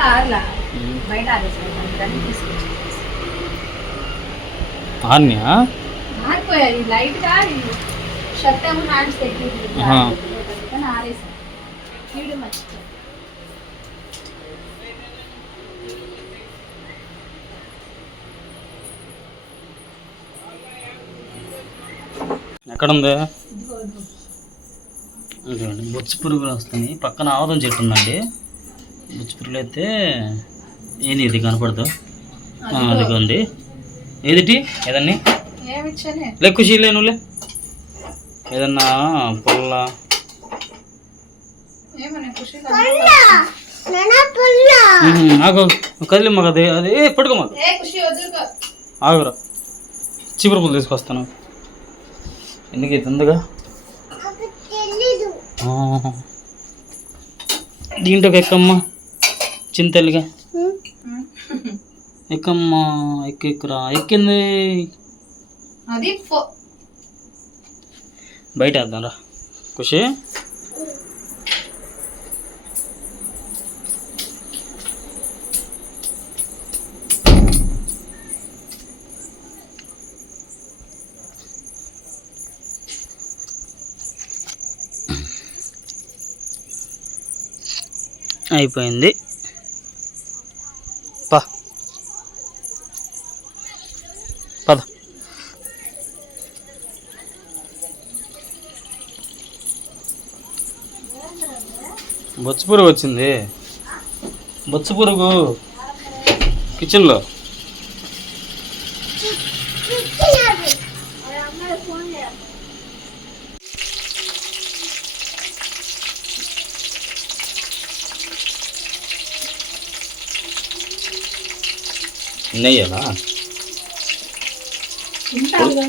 ఇంకా ఆరలా బయట ఆరేసాను అందుకని తీసుకొచ్చి ఆర్నియా ఆరిపోయాయి లైట్గా షర్ట్ ఏమో హ్యాండ్స్ పెట్టి వీడు మర్చిపోయి ఎక్కడుంది? ఇదిగోండి, బొచ్చు పురుగులు వస్తున్నాయి పక్కన ఆవదం చెట్టు ఉందండి. పురుగులు అయితే ఏంది ఇది కనపడదు అదిగోండి ఏదిటి? ఏదన్నీ? లెక్కు చీలేనులే. ఏదన్నా పుల్ల ఆగు. కదిలి మాకు అది అది ఏ పడుకో మాకు ఏ ఖుషి వదులుకో. ఆగురా. చీపురు పుల్ల తీసుకొస్తాను. ఎందుకు ఇది ఉందిగా? ఆ. దీంట్లోకి ఎక్కమ్మా? చింతల్లిగా? ఎక్కమ్మా ఎక్కి ఎక్కురా? ఎక్కింది. అది బయట వేద్దాం రా. ఖుషి? అయిపోయింది. బొచ్చు పురుగు వచ్చింది బొచ్చు పురుగు కిచెన్లో నెయ్యలా తింటారుగా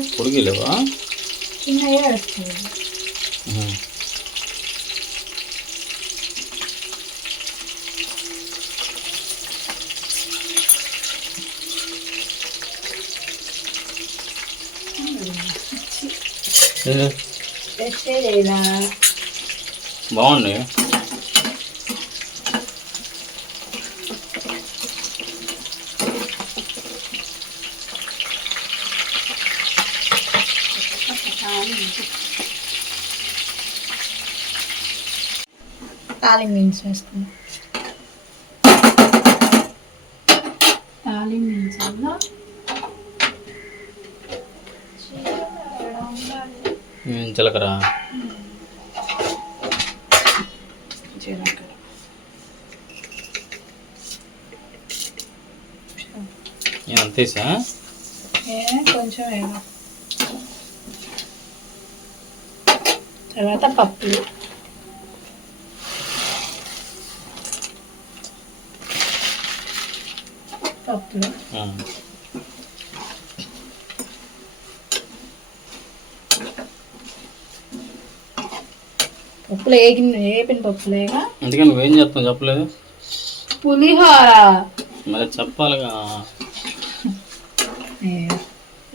బాగుంది తాలింపు బీన్స్ వేసుకున్నాం జీలకర్ర. జీలకర్ర అంతేసా ఏ కొంచెం తర్వాత పప్పులు. పప్పులు పప్పులు వేగిన వేపిన పప్పులేగా? అందుకని నువ్వేం చెప్తావు చెప్పలేదు? పులిహోర. మరి చెప్పాలిగా.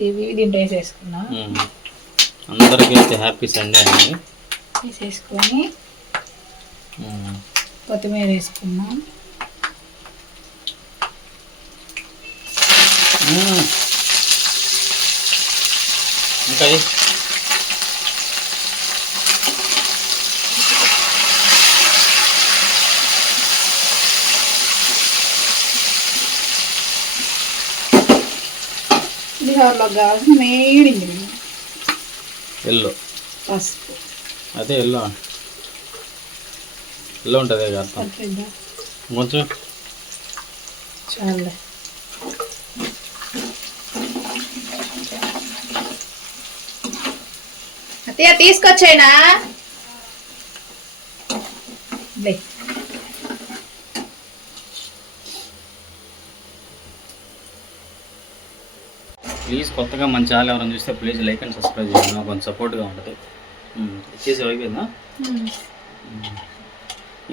ఇవి దీంట్లో వేసేసుకున్నా. ఉమ్. అందరికీ అయితే హ్యాపీ సండే అండి. వేసేసుకొని. కొత్తిమీర వేసుకున్నాం. ఇంకా కావాల్సిన మెయిన్ ఇంగ్రీడియంట్ ఎల్లో. పసుపు. అదే ఎల్లో. ఎల్లో ఉంటుంది అర్థం? కొంచెం చాలే. అత్తయ్య తీసుకొచ్చేనా లే. ప్లీజ్ కొత్తగా మన ఛానల్ ఎవరైనా చూస్తే ప్లీజ్ లైక్ అండ్ సబ్స్క్రైబ్ చేయండి. నాకు కొంచెం సపోర్ట్గా ఉంటుంది. ఉమ్. చేసి అయిపోయిందా?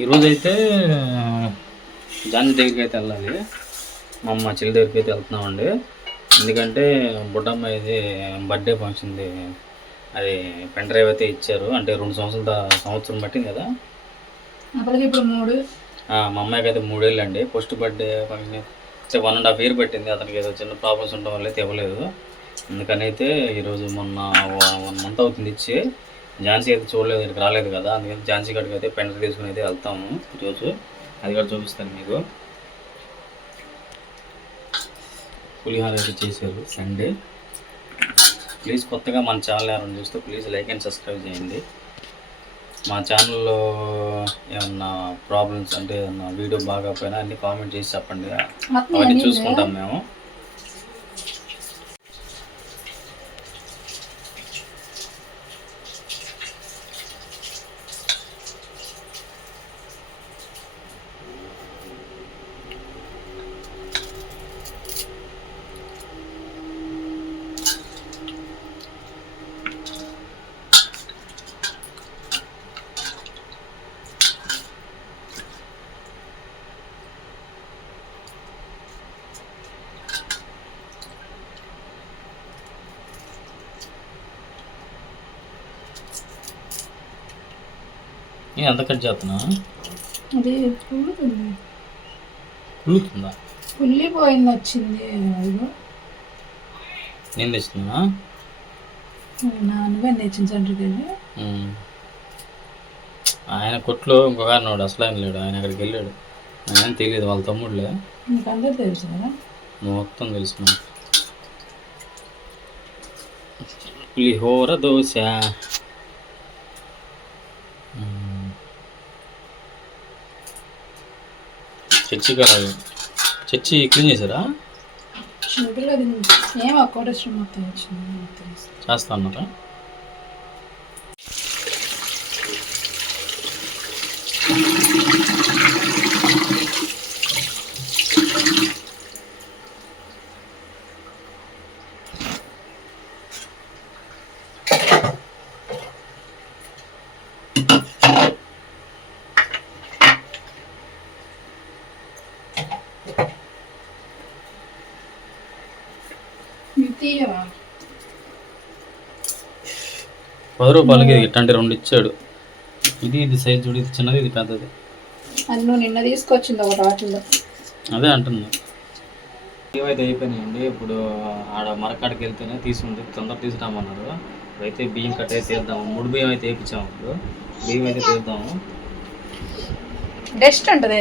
ఈరోజు అయితే జాన్వి దగ్గరికి అయితే వెళ్ళాలి. మా అమ్మ చెల్లి దగ్గరికి అయితే వెళ్తున్నామండి. ఎందుకంటే బుడ్డమ్మాయిది బర్త్డే ఫంక్షన్ది అది పెన్ డ్రైవ్ అయితే ఇచ్చారు. అంటే రెండు సంవత్సరాల సంవత్సరం పట్టింది కదా? అప్పటికి ఇప్పుడు మూడు. మా అమ్మాయికి అయితే మూడేళ్ళు అండి first birthday function one and half year పెట్టింది. అతనికి ఏదో చిన్న ప్రాబ్లమ్స్ ఉండడం వల్ల అయితే ఇవ్వలేదు. అందుకని అయితే ఈరోజు మొన్న వన్ మంత్ అవుతుంది ఇచ్చి ఝాన్సీ అయితే చూడలేదు ఇక్కడికి రాలేదు కదా. అందుకని ఝాన్సీ గడికి అయితే పెంట తీసుకుని అయితే వెళ్తాము ఈరోజు. అది కూడా చూపిస్తాను మీకు. పులిహార అయితే చేశారు సండే ప్లీజ్ కొత్తగా మన ఛానల్ ఎవరైనా చూస్తే ప్లీజ్ లైక్ అండ్ సబ్స్క్రైబ్ చేయండి. మా ఛానల్లో ఏమన్నా ప్రాబ్లమ్స్ అంటే ఏమన్నా వీడియో బాగాపోయినా అన్ని కామెంట్ చేసి చెప్పండి. అవన్నీ చూసుకుంటాం మేము. నేను ఎంత కట్ చేస్తున్నా? అది పుల్లుతుంది కులుతుందా పుల్లిపోయింది వచ్చింది నేను సెంటర్కి వెళ్ళి. ఉమ్. ఆయన కొట్లో ఇంకొక ఆయన అసలు ఆయన లేడు ఆయన అక్కడికి వెళ్ళాడు. ఆయన తెలియదు వాళ్ళ తమ్ముడులే. అందరూ తెలుసు కదా? మొత్తం తెలుసు నాకు. పులిహోర దోశ. చర్చి కాదు చర్చి క్లీన్ చేశారా చిన్నపిల్లది ఏం ఒక్కో రెస్టారెంట్ మొత్తం వచ్చింది నాకు తెలుసు చేస్తా అన్నారా ఇది తీయవా పది రూపాయలకి ఇట్లాంటి రెండు ఇచ్చాడు. ఇది ఇది సైజ్ చూడు ఇది చిన్నది ఇది పెద్దది. అది నువ్వు నిన్న తీసుకొచ్చింది ఒక రాట్లో అదే అంటున్నా. ఏవైతే అయిపోయినాయండి. ఇప్పుడు ఆడ మరకాడికి వెళ్తేనే తీసుకుంటే తొందర తీసుకురామన్నారు. అయితే బియ్యం కట్ అయితే తీద్దాము. మూడు బియ్యం అయితే వేయించాము ఇప్పుడు. బియ్యం అయితే తీద్దాము. డస్ట్ ఉంటుంది.